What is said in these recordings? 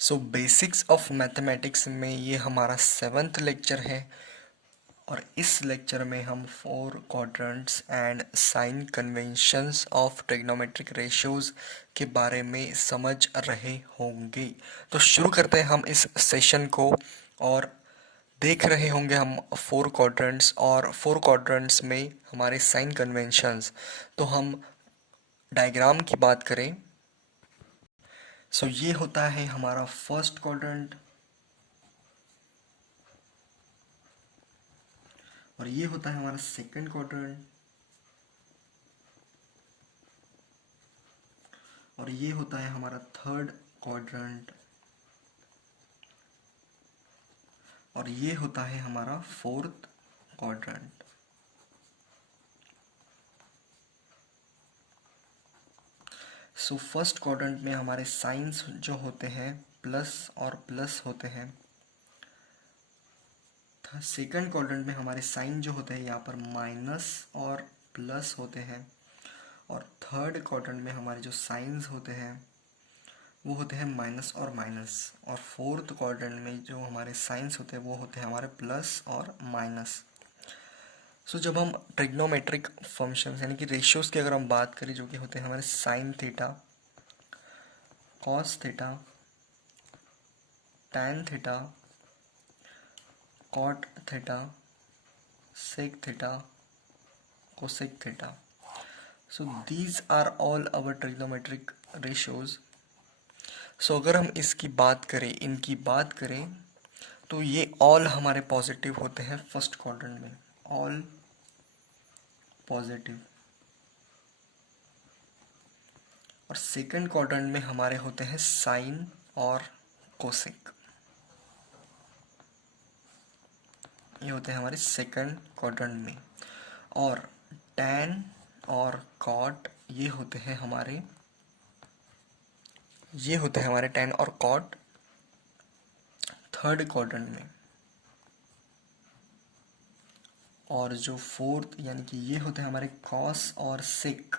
So basics of mathematics में ये हमारा 7th लेक्चर है और इस लेक्चर में हम four quadrants and sign conventions of trigonometric ratios के बारे में समझ रहे होंगे। तो शुरू करते हैं हम इस सेशन को। और देख रहे होंगे हम फोर क्वाड्रेंट्स और फोर क्वाड्रेंट्स में हमारे साइन कन्वेंशंस। तो हम डायग्राम की बात करें, सो ये होता है हमारा फर्स्ट क्वाड्रेंट और ये होता है हमारा सेकंड क्वाड्रेंट और ये होता है हमारा थर्ड क्वाड्रेंट और ये होता है हमारा fourth quadrant. So first quadrant में हमारे साइंस जो होते हैं प्लस और प्लस होते हैं। सेकंड क्वाड्रेंट में हमारे साइन जो होते हैं यहाँ पर माइनस और प्लस होते हैं और थर्ड क्वाड्रेंट में हमारे जो साइंस होते हैं वो होते हैं माइनस और माइनस और फोर्थ क्वाड्रेंट में जो हमारे साइंस होते हैं वो होते हैं हमारे प्लस और माइनस। सो जब हम ट्रिग्नोमेट्रिक फंक्शंस यानी कि रेशियोज की अगर हम बात करें जो कि होते हैं हमारे sine theta, cos theta, tan theta, cot theta, sec theta, cosec theta. So these are all our trigonometric ratios. So अगर हम इसकी बात करें, इनकी बात करें, तो ये ऑल हमारे पॉजिटिव होते हैं फर्स्ट क्वाड्रेंट में, ऑल पॉजिटिव। और सेकंड क्वाड्रेंट में हमारे होते हैं साइन और कोसेक, ये होते हैं हमारे सेकंड क्वाड्रेंट में। और टैन और कॉट ये होते हैं हमारे टैन और कॉट थर्ड क्वाड्रेंट में। और जो फोर्थ यानी कि ये होते हैं हमारे कॉस और सेक,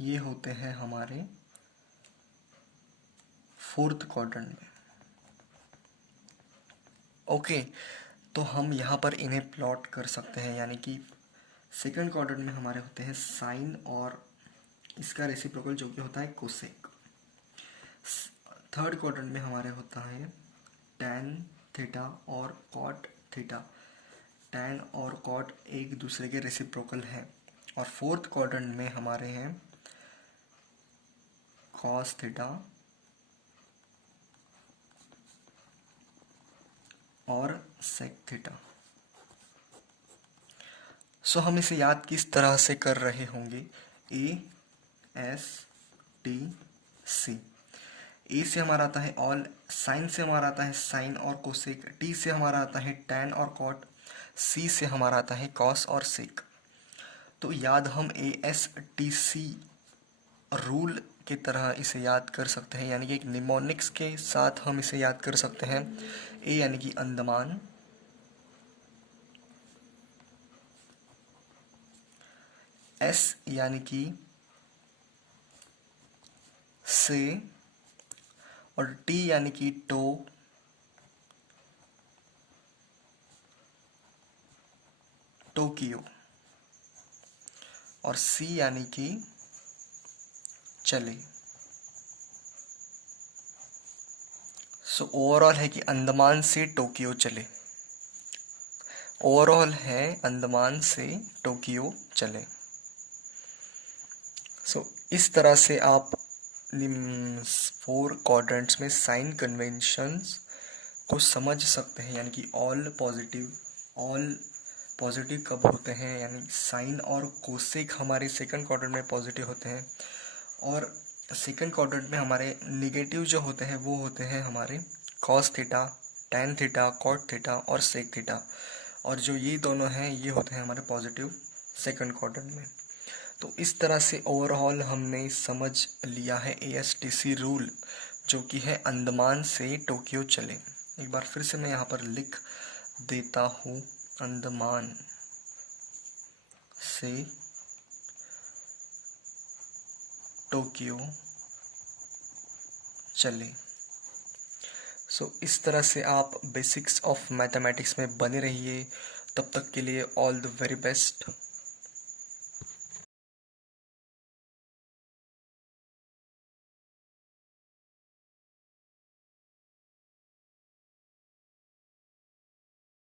ये होते हैं हमारे फोर्थ क्वाड्रेंट में। ओके, तो हम यहाँ पर इन्हें प्लॉट कर सकते हैं, यानी कि सेकंड क्वाड्रेंट में हमारे होते हैं साइन और इसका रेसिप्रोकल जो कि होता है कोसेक। थर्ड क्वाड्रेंट में हमारे होता है टैन थीटा और कॉट थीटा। टैन और कॉट एक दूसरे के रेसिप्रोकल हैं। और फोर्थ क्वाड्रेंट में हमारे हैं कॉस थीटा और सेक थीटा। सो हम इसे याद किस तरह से कर रहे होंगे, ए एस टी सी। ए से हमारा आता है ऑल, साइन से हमारा आता है साइन और कोसेक, टी से हमारा आता है टैन और कॉट, सी से हमारा आता है कॉस और सेक। तो याद हम A S T C rule की तरह इसे याद कर सकते हैं, यानी कि एक निमोनिक्स के साथ हम इसे याद कर सकते हैं। ए यानी कि अंडमान, एस यानी कि से, और टी यानी कि टोक्यो, और सी यानी कि चले। सो ओवरऑल है कि अंडमान से टोक्यो चले, ओवरऑल है अंडमान से टोक्यो चले। सो इस तरह से आप फोर क्वाड्रेंट्स में साइन कन्वेंशंस को समझ सकते हैं, यानी कि ऑल पॉजिटिव कब होते हैं, यानी साइन और कोसेक हमारे सेकंड क्वाड्रेंट में पॉजिटिव होते हैं और सेकंड क्वाड्रेंट में हमारे निगेटिव जो होते हैं वो होते हैं हमारे cos theta, tan theta, cot theta और सेक थीटा। और जो ये दोनों हैं ये होते हैं हमारे पॉजिटिव सेकंड क्वाड्रेंट में। तो इस तरह से ओवरऑल हमने समझ लिया है एएसटीसी रूल, जो कि है अंडमान से टोक्यो चले। एक बार फिर से मैं यहाँ पर लिख देता हूँ, अंडमान से टोक्यो चले। इस तरह से आप बेसिक्स ऑफ मैथमेटिक्स में बने रहिए। तब तक के लिए ऑल द वेरी बेस्ट।